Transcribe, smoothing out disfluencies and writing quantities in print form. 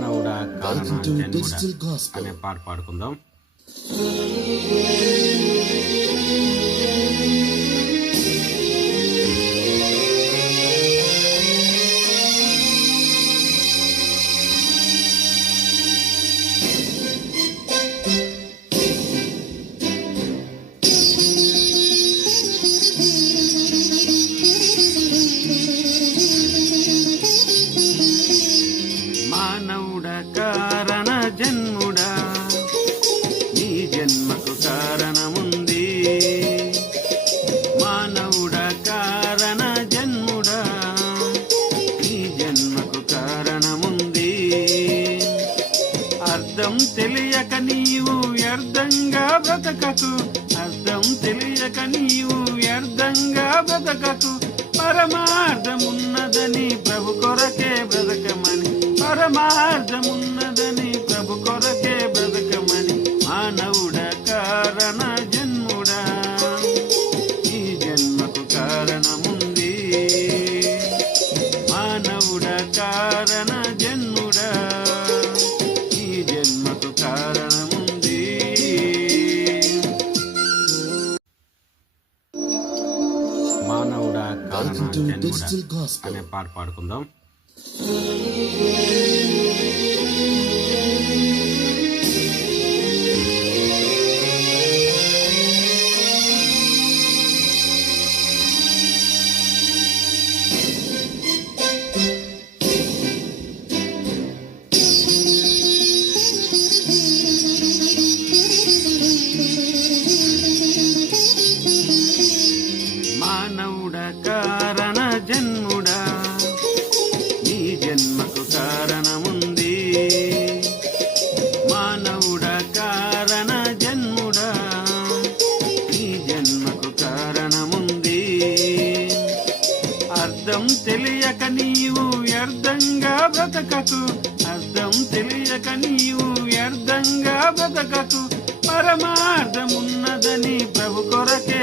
మానవుడా కారణ జన్ముడా అనే పాట పాడుకుందాం. మానవుడా కారణ జన్ముడా నీ జన్మకు కారణముంది. మానవుడా కారణ జన్ముడా నీ జన్మకు కారణముంది. అర్థం తెలియక నీవు వ్యర్థంగా బ్రతకకు, అర్థం తెలియక నీవు వ్యర్థంగా బ్రతకకు. పరమార్థమున్నదని ప్రభు కొరకే బ్రతకమని, పరమార్థమున్నదని ప్రభు కొరకే బ్రతకమని. మానవుడా కారణ జన్ముడా ఈ జన్మకు కారణముంది. మానవుడా కారణ జన్ముడా ఈ జన్మకు కారణముంది. మానవుడా కారణ జన్ముడా అనే పాట పాడుకుందాం. మానవుడా కారణ జన్ముడా ఈ జన్మకు కారణముంది. మానవుడా కారణ జన్ముడా ఈ జన్మకు కారణముంది. అర్థం తెలియక నీవు వ్యర్థంగా బ్రతకకు, అర్థం తెలియక నీవు వ్యర్థంగా బ్రతకకు. పరమార్థమున్నదని ప్రభు కొరకే